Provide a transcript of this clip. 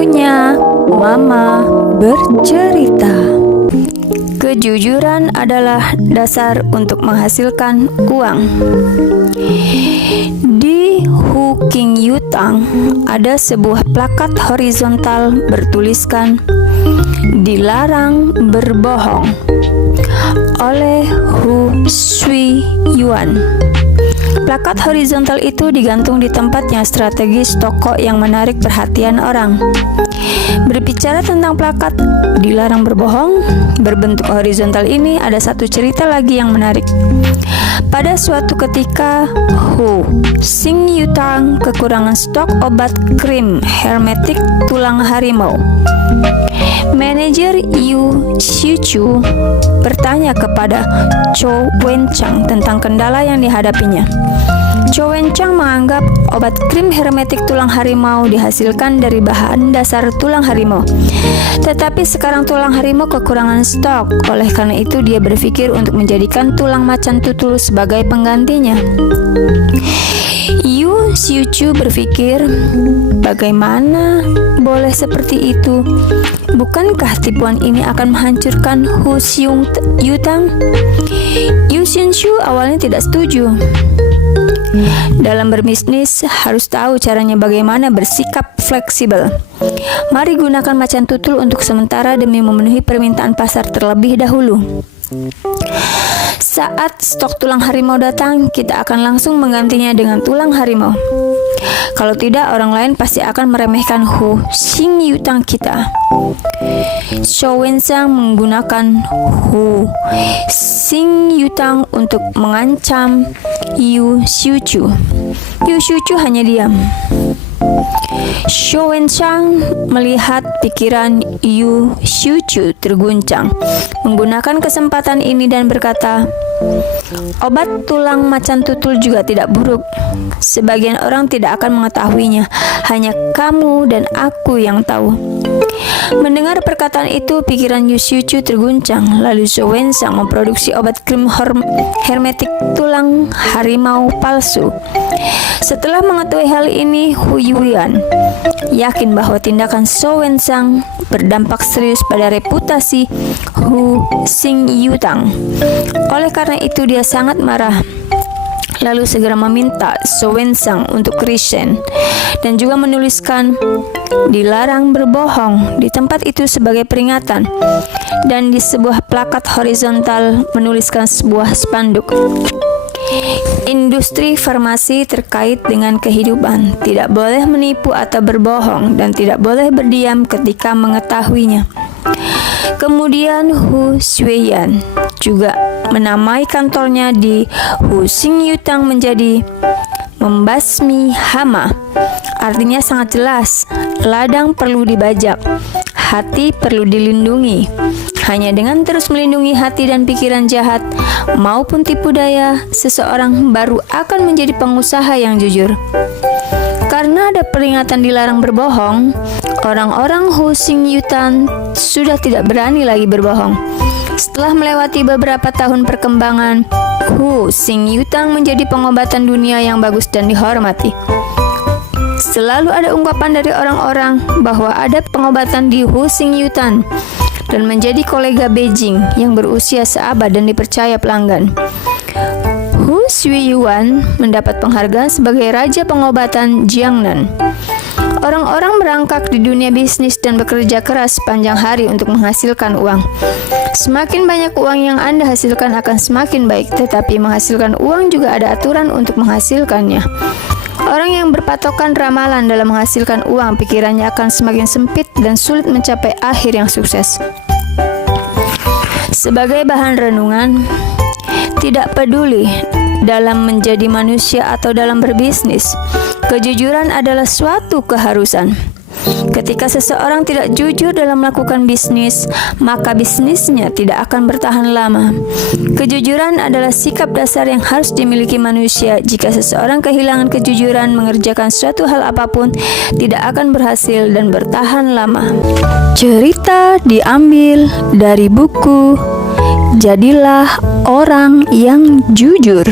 Waktunya Mama bercerita. Kejujuran adalah dasar untuk menghasilkan uang. Di Hu King Yutang ada sebuah plakat horizontal bertuliskan "Dilarang berbohong" oleh Hu Shui Yuan. Plakat horizontal itu digantung di tempat yang strategis toko yang menarik perhatian orang. Berbicara tentang plakat "Dilarang berbohong" berbentuk horizontal ini, ada satu cerita lagi yang menarik. Pada suatu ketika, Hu Xing Yutang kekurangan stok obat krim hermetik tulang harimau. Manajer Yu Xiuchu bertanya kepada Chou Wenchang tentang kendala yang dihadapinya. Chou Wenchang menganggap obat krim hermetik tulang harimau dihasilkan dari bahan dasar tulang harimau. Tetapi sekarang tulang harimau kekurangan stok. Oleh karena itu dia berpikir untuk menjadikan tulang macan tutul sebagai penggantinya. Yu Xiuchu berpikir, bagaimana boleh seperti itu? Bukankah tipuan ini akan menghancurkan Hu Xing Yutang? Yu Xiuchu awalnya tidak setuju. Dalam berbisnis harus tahu caranya bagaimana bersikap fleksibel. Mari gunakan macan tutul untuk sementara demi memenuhi permintaan pasar terlebih dahulu. Saat stok tulang harimau datang, kita akan langsung menggantinya dengan tulang harimau. Kalau tidak, orang lain pasti akan meremehkan Hu Xing Yutang kita. Chou Wenchang menggunakan Hu Xing Yutang untuk mengancam Yu Xiuchu. Yu Xiuchu hanya diam. Chou Wenchang melihat pikiran Yu Xiuchu terguncang, menggunakan kesempatan ini dan berkata, "Obat tulang macan tutul juga tidak buruk. Sebagian orang tidak akan mengetahuinya, hanya kamu dan aku yang tahu." Mendengar perkataan itu, pikiran Yu Xiuchu terguncang. Lalu Chou Wenchang memproduksi obat krim hermetik tulang harimau palsu. Setelah mengetahui hal ini, Hu Yuan yakin bahwa tindakan Chou Wenchang berdampak serius pada reputasi Hu Xing Yutang. Oleh karena itu dia sangat marah. Lalu segera meminta Chou Wenchang untuk resign dan juga menuliskan "Dilarang berbohong" di tempat itu sebagai peringatan, dan di sebuah plakat horizontal menuliskan sebuah spanduk. Industri farmasi terkait dengan kehidupan, tidak boleh menipu atau berbohong dan tidak boleh berdiam ketika mengetahuinya. Kemudian Hu Shuiyan juga menamai kantornya di Hu Xing Yutang menjadi "Membasmi hama". Artinya sangat jelas, ladang perlu dibajak, hati perlu dilindungi. Hanya dengan terus melindungi hati dan pikiran jahat maupun tipu daya, seseorang baru akan menjadi pengusaha yang jujur. Karena ada peringatan dilarang berbohong, orang-orang Hu Xing Yutang sudah tidak berani lagi berbohong. Setelah melewati beberapa tahun perkembangan, Hu Xing Yutang menjadi pengobatan dunia yang bagus dan dihormati. Selalu ada ungkapan dari orang-orang bahwa ada pengobatan di Hu Xing Yutang dan menjadi kolega Beijing yang berusia seabad dan dipercaya pelanggan. Hu Shui Yuan mendapat penghargaan sebagai Raja Pengobatan Jiangnan. Orang-orang merangkak di dunia bisnis dan bekerja keras sepanjang hari untuk menghasilkan uang. Semakin banyak uang yang Anda hasilkan akan semakin baik, tetapi menghasilkan uang juga ada aturan untuk menghasilkannya. Orang yang berpatokan ramalan dalam menghasilkan uang, pikirannya akan semakin sempit dan sulit mencapai akhir yang sukses. Sebagai bahan renungan, tidak peduli dalam menjadi manusia atau dalam berbisnis, kejujuran adalah suatu keharusan. Ketika seseorang tidak jujur dalam melakukan bisnis, maka bisnisnya tidak akan bertahan lama. Kejujuran adalah sikap dasar yang harus dimiliki manusia. Jika seseorang kehilangan kejujuran mengerjakan suatu hal apapun, tidak akan berhasil dan bertahan lama. Cerita diambil dari buku Jadilah Orang yang Jujur.